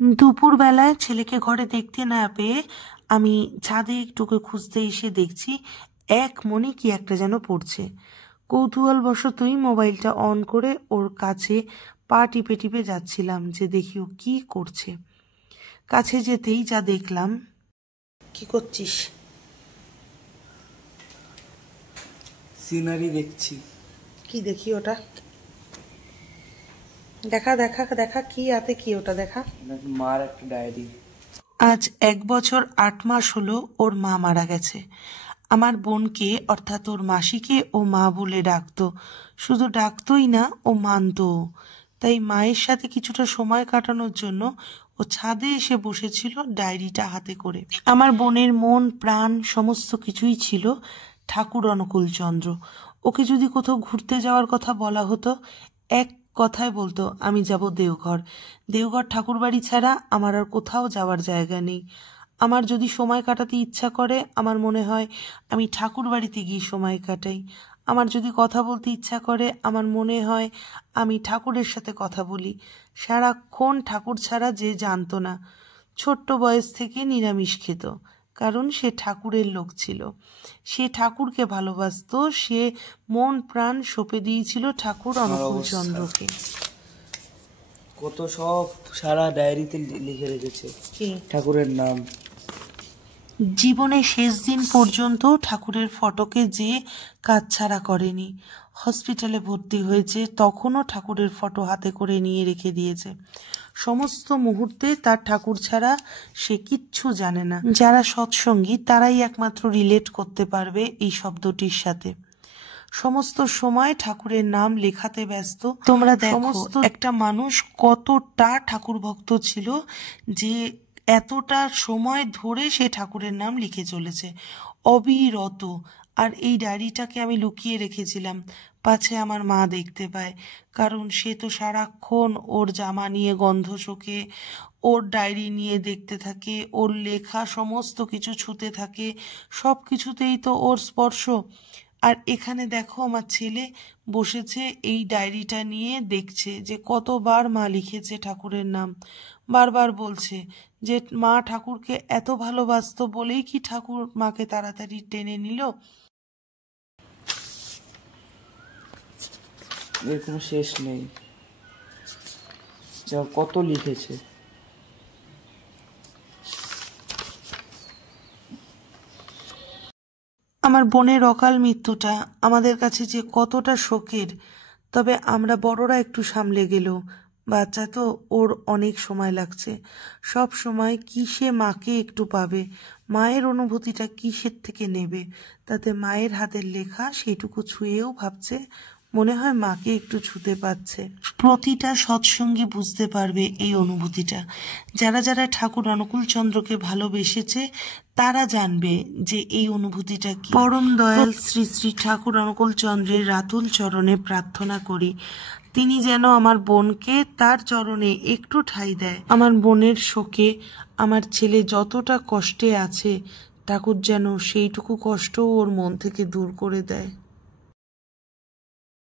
দুপুরবেলায় ছেলেকে ঘরে দেখতে না পেয়ে আমি ছাদে একটুকে খুঁজতে এসে দেখছি এক মনে কি একটা যেন পড়ছে। কৌতূহলবশতই মোবাইলটা অন করে ওর কাছে পা টিপে টিপে যাচ্ছিলাম যে দেখি ও কি করছে। কাছে যেতেই যা দেখলাম। কি করছিস? সিনারি দেখছি। কি দেখি ওটা? দেখা দেখা দেখা কি হাতে, কি ওটা দেখা? মার একটা ডায়েরি। আজ 1 বছর 8 মাস হলো ওর মা মারা গেছে। আমার বোনকে অর্থাৎ ওর মাসিকে ও মা বলে ডাকতো। শুধু ডাকতোই না, ও মানতো। তাই মায়ের সাথে কিছুটা সময় কাটানোর জন্য ও ছাদে এসে বসেছিল ডায়েরিটা হাতে করে। আমার বোনের মন প্রাণ সমস্ত কিছুই ছিল ঠাকুর অনুকূলচন্দ্র। ওকে যদি কোথাও ঘুরতে যাওয়ার কথা বলা হতো, এক কথায় বলতো, আমি যাব দেওঘর। দেওঘর ঠাকুরবাড়ি ছাড়া আমার আর কোথাও যাওয়ার জায়গা নেই। আমার যদি সময় কাটাতে ইচ্ছা করে, আমার মনে হয় আমি ঠাকুর বাড়িতে গিয়ে সময় কাটাই। আমার যদি কথা বলতে ইচ্ছা করে, আমার মনে হয় আমি ঠাকুরের সাথে কথা বলি। সারাক্ষণ ঠাকুর ছাড়া যে জানতো না। ছোট্ট বয়স থেকে নিরামিষ খেত, কারণ সে ঠাকুরের লোক ছিল। সে ঠাকুরকে ভালোবাসতো। সে মন প্রাণ সঁপে দিয়েছিল ঠাকুর অনুকূলচন্দ্রকে। কত সব সারা ডায়েরিতে লিখে রেখেছে ঠাকুরের নাম। জীবনে শেষ দিন পর্যন্ত ঠাকুরের ফটোকে যে কাছছাড়া করেনি। হসপিটালে ভর্তি হয়েছে, তখনও ঠাকুরের ফটো হাতে করে নিয়ে রেখে দিয়েছে। সমস্ত মুহূর্তে তার ঠাকুর ছাড়া সে কিচ্ছু জানে না। যারা সৎসঙ্গী তারাই একমাত্র রিলেট করতে পারবে এই শব্দটির সাথে। সমস্ত সময় ঠাকুরের নাম লেখাতে ব্যস্ত। তোমরা দেখো একটা মানুষ কতটা ঠাকুর ভক্ত ছিল যে এতটা সময় ধরে সে ঠাকুরের নাম লিখে চলেছে অবিরত। আর এই ডায়েরিটাকে আমি লুকিয়ে রেখেছিলাম, পাছে আমার মা দেখতে পায়। কারণ সে তো সারাক্ষণ ওর জামা নিয়ে গন্ধ চোখে, ওর ডায়েরি নিয়ে দেখতে থাকে, ওর লেখা সমস্ত কিছু ছুঁতে থাকে, সব কিছুতেই তো ওর স্পর্শ। আর এখানে দেখো আমার ছেলে বসেছে এই ডায়েরিটা নিয়ে, দেখছে যে কতবার মা লিখেছে ঠাকুরের নাম। বারবার বলছে যে মা ঠাকুরকে এত ভালোবাসতো বলেই কি ঠাকুর মাকে তাড়াতাড়ি টেনে নিল। এর কোনো শেষ নেই, কত লিখেছে। আমার বোনের অকাল মৃত্যুটা আমাদের কাছে যে কতটা শোকের, তবে আমরা বড়রা একটু সামলে গেলেও বাচ্চা তো, ওর অনেক সময় লাগছে। সব সময় কিসে মাকে একটু পাবে, মায়ের অনুভূতিটা কিসের থেকে নেবে, তাতে মায়ের হাতের লেখা সেইটুকু ছুঁয়েও ভাবছে মনে হয় মাকে একটু ছুঁতে পাচ্ছে। প্রতিটা সৎসঙ্গী বুঝতে পারবে এই অনুভূতিটা। যারা যারা ঠাকুর অনুকূলচন্দ্রকে ভালোবেসেছে তারা জানবে যে এই অনুভূতিটা কি। পরম দয়াল শ্রী শ্রী ঠাকুর অনুকূলচন্দ্রের রাতুল চরণে প্রার্থনা করি তিনি যেন আমার বোনকে তার চরণে একটু ঠাঁই দেয়। আমার বোনের শোকে আমার ছেলে যতটা কষ্টে আছে, ঠাকুর যেন সেইটুকু কষ্টও ওর মন থেকে দূর করে দেয়।